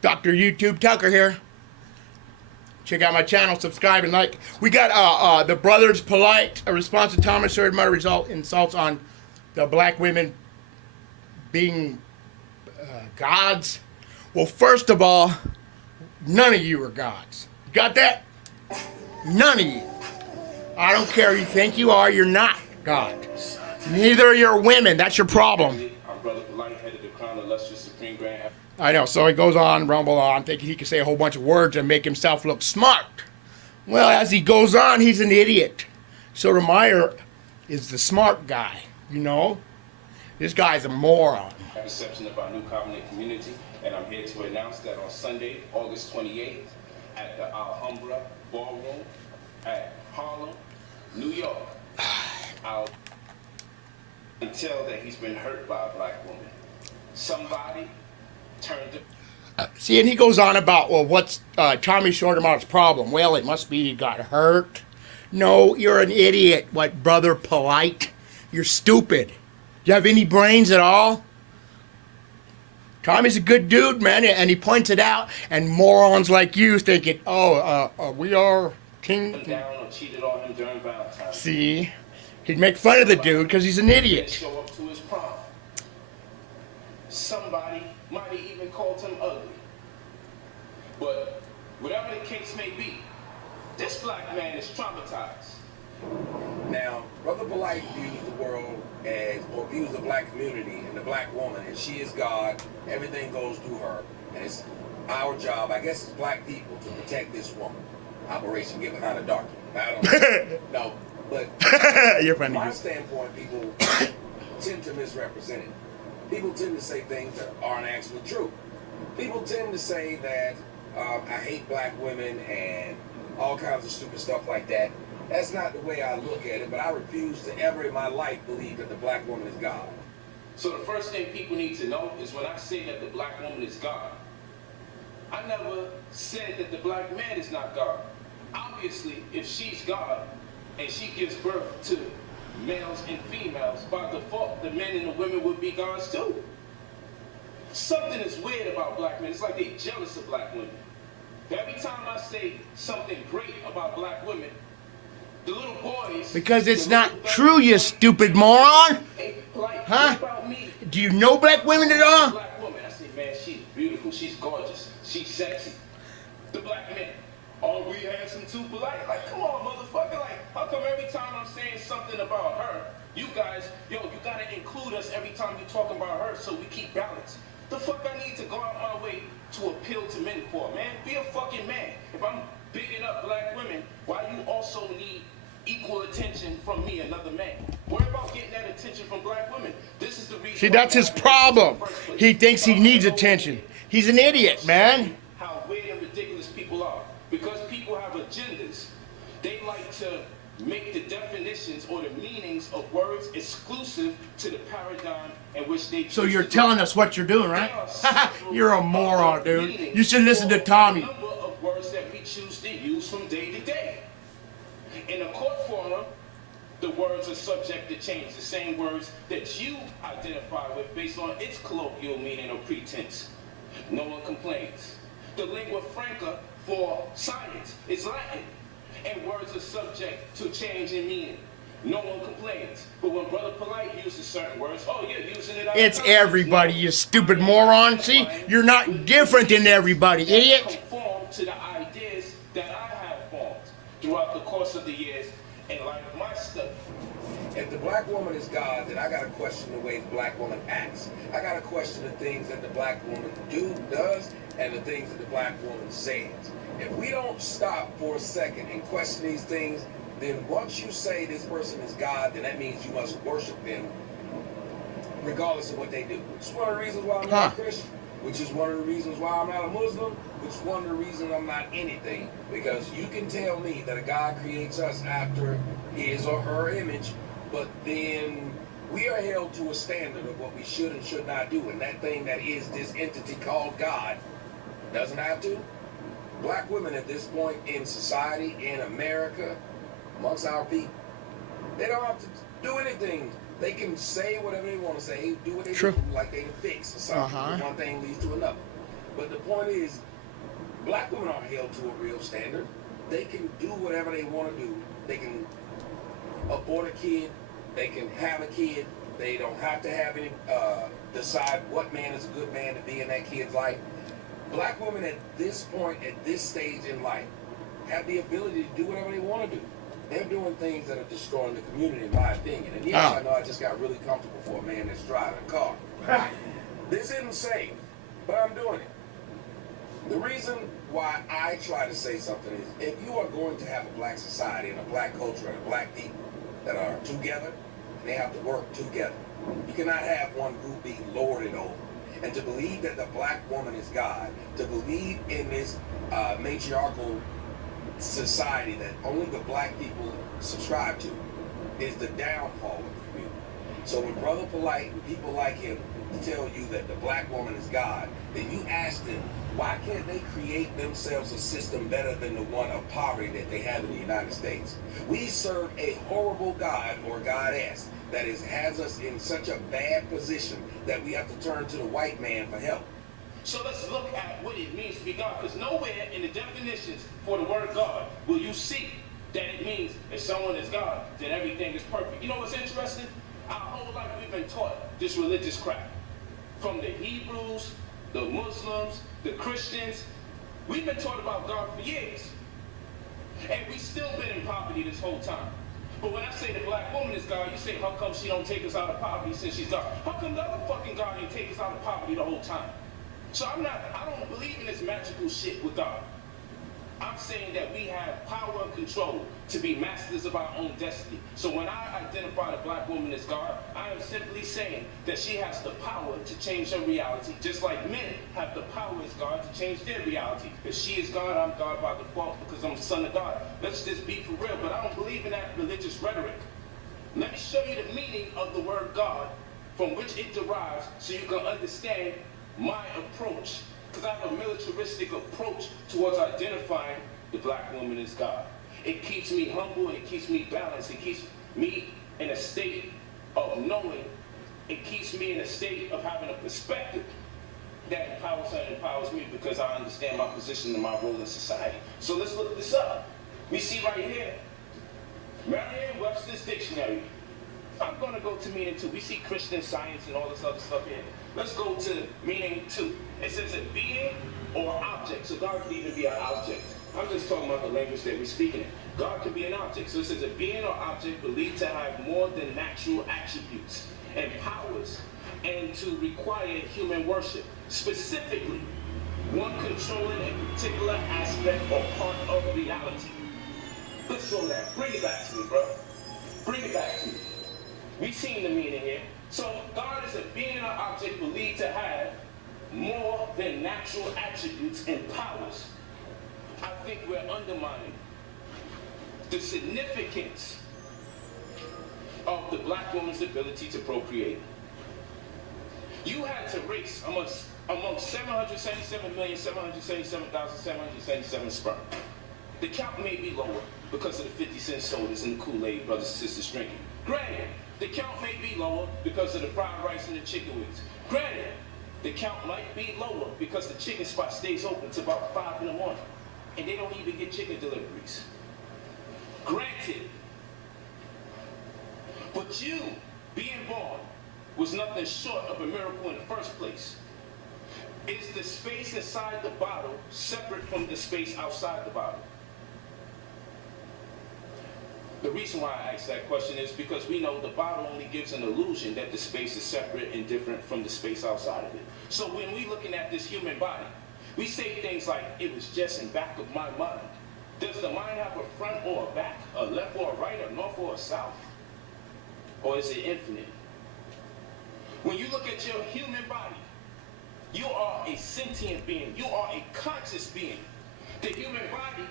Dr. YouTube Tucker here. Check out my channel, subscribe and like. We got the brothers polite. A response to Thomas Sawyer might result in insults on the black women being gods. Well, first of all, none of you are gods. Got that? None of you. I don't care if you think you are, you're not God. Neither are your women. That's your problem. I know, so he goes on, rumble on, thinking he can say a whole bunch of words and make himself look smart. Well, as he goes on, he's an idiot. Sotomayor is the smart guy, you know? This guy's a moron. Reception of our new covenant community, and I'm here to announce that on Sunday, August 28th, at the Alhambra Ballroom at Harlem, New York, I'll tell that he's been hurt by a black woman. Somebody turned to... See, and he goes on about, well, what's Tommy Sotomayor's problem? Well, it must be he got hurt. No, you're an idiot. What, brother polite? You're stupid. You have any brains at all? Tommy's a good dude, man, and he points it out, and morons like you thinking, we are king. Down or cheated on him during Valentine's. See, he'd make fun of the dude because he's an idiot. Show up to his prom. Somebody might have even called him ugly. But whatever the case may be, this black man is traumatized. Now, Brother Polite views the world as, or views the black community and the black woman, and she is God. Everything goes through her, and it's our job, I guess, as black people, to protect this woman. Operation Get Behind the Dark. I don't know, but You're from funny. my standpoint, people tend to misrepresent it. People tend to say things that aren't actually true. People tend to say that I hate black women and all kinds of stupid stuff like that. That's not the way I look at it, but I refuse to ever in my life believe that the black woman is God. So the first thing people need to know is when I say that the black woman is God, I never said that the black man is not God. Obviously, if she's God and she gives birth to males and females, by default, the men and the women would be gods too. Something is weird about black men. It's like they're jealous of black women. Every time I say something great about black women, the little boys... Because it's not true, you stupid moron. Huh? Do you know black women at all? Black woman, I say, man, she's beautiful, she's gorgeous, she's sexy. The black men, are we handsome too polite? Like, come on, motherfucker. Like, how come every time I'm saying something about her, you guys, you gotta include us every time you're talking about her so we keep balance? The fuck I need to go out my way to appeal to men for, man? Be a fucking man. If I'm bigging up black women, why you also need equal attention from me, another man? Worry about getting that attention from black women. This is the reason. See, that's his problem. He thinks he needs attention. He's an idiot, man. How weird and ridiculous people are. Because people have agendas, they like to make the definitions or the meanings of words exclusive to the paradigm in which they choose. So you're telling us what you're doing, right? You're a moron, dude. You should listen to Tommy. The number of words that we choose to use from day to day. In a court forum, the words are subject to change. The same words that you identify with based on its colloquial meaning or pretense. No one complains. The lingua franca for science is Latin, and words are subject to change in meaning. No one complains. But when Brother Polite uses certain words, oh, you're using it out of It's context. everybody, you stupid moron. See, you're not different than everybody, idiot. Conform to the ideas that I have formed throughout the course of the years in light of my study. If the black woman is God, then I gotta question the way the black woman acts. I gotta question the things that the black woman does, and the things that the black woman says. If we don't stop for a second and question these things, then once you say this person is God, then that means you must worship them regardless of what they do. Which is one of the reasons why I'm not a Christian, which is one of the reasons why I'm not a Muslim, which is one of the reasons I'm not anything. Because you can tell me that a God creates us after his or her image, but then we are held to a standard of what we should and should not do, and that thing that is this entity called God doesn't have to. Black women at this point in society, in America, amongst our people, they don't have to do anything. They can say whatever they want to say, do what they do, like they fix or something. One thing leads to another. But the point is, black women are held to a real standard. They can do whatever they want to do. They can abort a kid. They can have a kid. They don't have to have any, decide what man is a good man to be in that kid's life. Black women at this point, at this stage in life, have the ability to do whatever they want to do. They're doing things that are destroying the community, in my opinion. And yes, I know I just got really comfortable for a man that's driving a car. This isn't safe, but I'm doing it. The reason why I try to say something is, if you are going to have a black society and a black culture and a black people that are together, they have to work together. You cannot have one group being lorded over. And to believe that the black woman is God, to believe in this matriarchal society that only the black people subscribe to, is the downfall of the community. So when Brother Polite and people like him tell you that the black woman is God, then you ask them, why can't they create themselves a system better than the one of poverty that they have in the United States? We serve a horrible God or goddess that has us in such a bad position that we have to turn to the white man for help. So let's look at what it means to be God, because nowhere in the definitions for the word God will you see that it means if someone is God, then everything is perfect. You know what's interesting? Our whole life we've been taught this religious crap. From the Hebrews, the Muslims, the Christians, we've been taught about God for years. And we still been in poverty this whole time. But when I say the black woman is God, you say, how come she don't take us out of poverty since she's God? How come the other fucking God didn't take us out of poverty the whole time? So I don't believe in this magical shit with God. I'm saying that we have power and control to be masters of our own destiny. So when I identify the black woman as God, I am simply saying that she has the power to change her reality, just like men have the power as God to change their reality. If she is God, I'm God by default because I'm the son of God. Let's just be for real, but I don't believe in that religious rhetoric. Let me show you the meaning of the word God, from which it derives, so you can understand my approach. Because I have a militaristic approach towards identifying the black woman as God. It keeps me humble and it keeps me balanced. It keeps me in a state of knowing. It keeps me in a state of having a perspective that empowers her and empowers me because I understand my position and my role in society. So let's look this up. We see right here, Merriam-Webster's dictionary. I'm going to go to meaning 2. We see Christian Science and all this other stuff here. Let's go to meaning 2. It says a being or object. So God could even be an object. I'm just talking about the language that we're speaking in. God could be an object. So it says a being or object believed to have more than natural attributes and powers and to require human worship. Specifically, one controlling a particular aspect or part of reality. Let's show that. Bring it back to me, bro. Bring it back to me. We've seen the meaning here. So God is a being or object believed to have more than natural attributes and powers. I think we're undermining the significance of the black woman's ability to procreate. You had to race amongst 777,777,777 sperm. The count may be lower because of the 50-cent sodas and the Kool-Aid brothers and sisters drinking. Granted, the count may be lower because of the fried rice and the chicken wings. Granted, the count might be lower because the chicken spot stays open till about 5 in the morning. And they don't even get chicken deliveries. Granted. But you, being born, was nothing short of a miracle in the first place. Is the space inside the bottle separate from the space outside the bottle? The reason why I ask that question is because we know the bottle only gives an illusion that the space is separate and different from the space outside of it. So when we're looking at this human body, we say things like, it was just in back of my mind. Does the mind have a front or a back, a left or a right, a north or a south? Or is it infinite? When you look at your human body, you are a sentient being. You are a conscious being. The human body